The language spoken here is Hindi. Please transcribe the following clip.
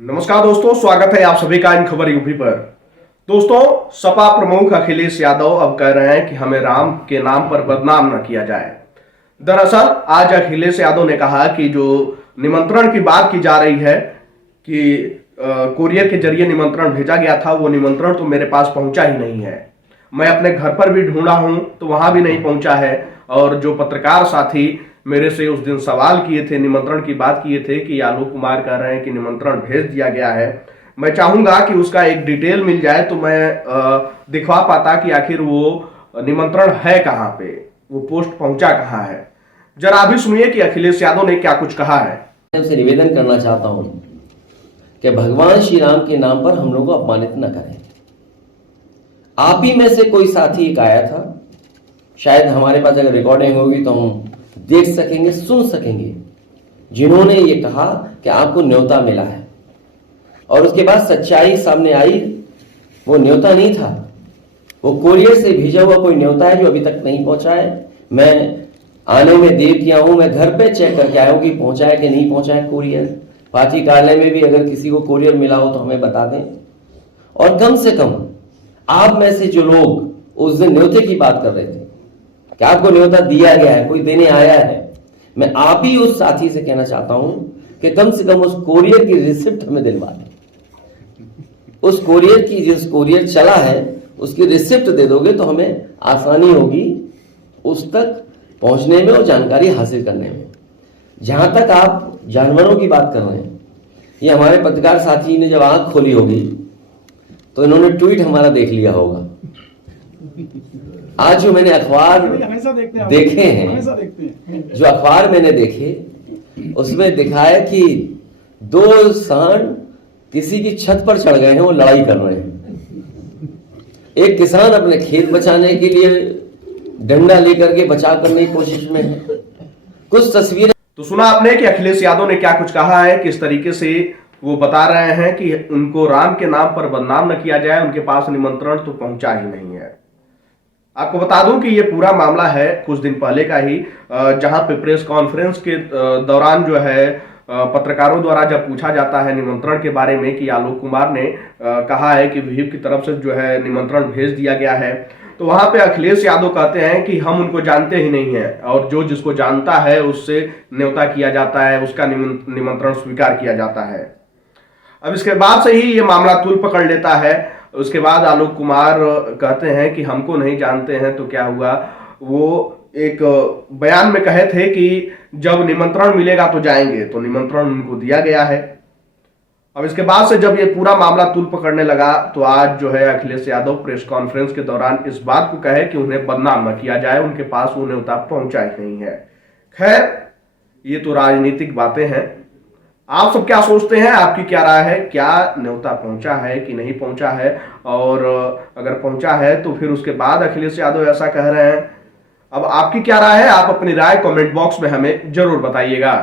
नमस्कार दोस्तों, स्वागत है आप सभी का इन खबर यूपी पर। दोस्तों, सपा प्रमुख अखिलेश यादव अब कह रहे हैं कि हमें राम के नाम पर बदनाम न किया जाए। दरअसल आज अखिलेश यादव ने कहा कि जो निमंत्रण की बात की जा रही है कि कुरियर के जरिए निमंत्रण भेजा गया था, वो निमंत्रण तो मेरे पास पहुंचा ही नहीं है। मैं अपने घर पर भी ढूंढा हूं तो वहां भी नहीं पहुंचा है। और जो पत्रकार साथी मेरे से उस दिन सवाल किए थे, निमंत्रण की बात किए थे कि आलोक कुमार कह रहे हैं कि निमंत्रण भेज दिया गया है, मैं चाहूंगा कि उसका एक डिटेल मिल जाए तो मैं दिखवा पाता कि आखिर वो निमंत्रण है कहां पे, वो पोस्ट पहुंचा कहां है। जरा अभी सुनिए कि अखिलेश यादव ने क्या कुछ कहा है। मैं उनसे निवेदन करना चाहता हूं कि भगवान श्री राम के नाम पर हम लोग को अपमानित न करें। आप ही में से कोई साथी एक आया था, शायद हमारे पास अगर रिकॉर्डिंग होगी तो हम देख सकेंगे, सुन सकेंगे, जिन्होंने ये कहा कि आपको न्योता मिला है और उसके बाद सच्चाई सामने आई, वो न्योता नहीं था, वो कुरियर से भेजा हुआ कोई न्योता है जो अभी तक नहीं पहुंचा है। मैं आने में देर किया हूं, मैं घर पे चेक करके आया हूं कि पहुंचा है कि नहीं पहुंचा है कुरियर। पार्टी कार्यालय में भी अगर किसी को कुरियर मिला हो तो हमें बता दें। और कम से कम आप में से जो लोग उस दिन न्योते की बात कर रहे थे कि आपको न्योता दिया गया है, कोई देने आया है, मैं आप ही उस साथी से कहना चाहता हूं कि कम से कम उस कुरियर की रिसिप्ट हमें दिलवा दें। उस कुरियर की, जिस कुरियर चला है उसकी रिसिप्ट दे दोगे तो हमें आसानी होगी उस तक पहुंचने में और जानकारी हासिल करने में। जहां तक आप जानवरों की बात कर रहे हैं, ये हमारे पत्रकार साथी ने जब आंख खोली होगी तो इन्होंने ट्वीट हमारा देख लिया होगा। आज जो मैंने अखबार देखे हैं, जो अखबार मैंने देखे उसमें दिखाया कि दो सांड किसी की छत पर चढ़ गए हैं, वो लड़ाई कर रहे हैं। एक किसान अपने खेत बचाने के लिए डंडा लेकर के बचाव करने की कोशिश में है। कुछ तस्वीरें तो सुना आपने कि अखिलेश यादव ने क्या कुछ कहा है, किस तरीके से वो बता रहे हैं कि उनको राम के नाम पर बदनाम न किया जाए, उनके पास निमंत्रण तो पहुंचा ही नहीं है। आपको बता दूं कि ये पूरा मामला है कुछ दिन पहले का ही, जहां पे प्रेस कॉन्फ्रेंस के दौरान जो है पत्रकारों द्वारा जब पूछा जाता है निमंत्रण के बारे में कि आलोक कुमार ने कहा है कि विहिप की तरफ से जो है निमंत्रण भेज दिया गया है, तो वहां पे अखिलेश यादव कहते हैं कि हम उनको जानते ही नहीं है और जो जिसको जानता है उससे न्योता किया जाता है, उसका निमंत्रण स्वीकार किया जाता है। अब इसके बाद से ही ये मामला तूल पकड़ लेता है। उसके बाद आलोक कुमार कहते हैं कि हमको नहीं जानते हैं तो क्या हुआ। वो एक बयान में कहे थे कि जब निमंत्रण मिलेगा तो जाएंगे, तो निमंत्रण उनको दिया गया है। अब इसके बाद से जब ये पूरा मामला तूल पकड़ने लगा तो आज जो है अखिलेश यादव प्रेस कॉन्फ्रेंस के दौरान इस बात को कहे कि उन्हें बदनाम न किया जाए, उनके पास वो न्योता पहुंचा ही नहीं है। खैर, ये तो राजनीतिक बातें हैं। आप सब क्या सोचते हैं, आपकी क्या राय है, क्या न्योता पहुंचा है कि नहीं पहुंचा है? और अगर पहुंचा है तो फिर उसके बाद अखिलेश यादव ऐसा कह रहे हैं। अब आपकी क्या राय है? आप अपनी राय कमेंट बॉक्स में हमें जरूर बताइएगा।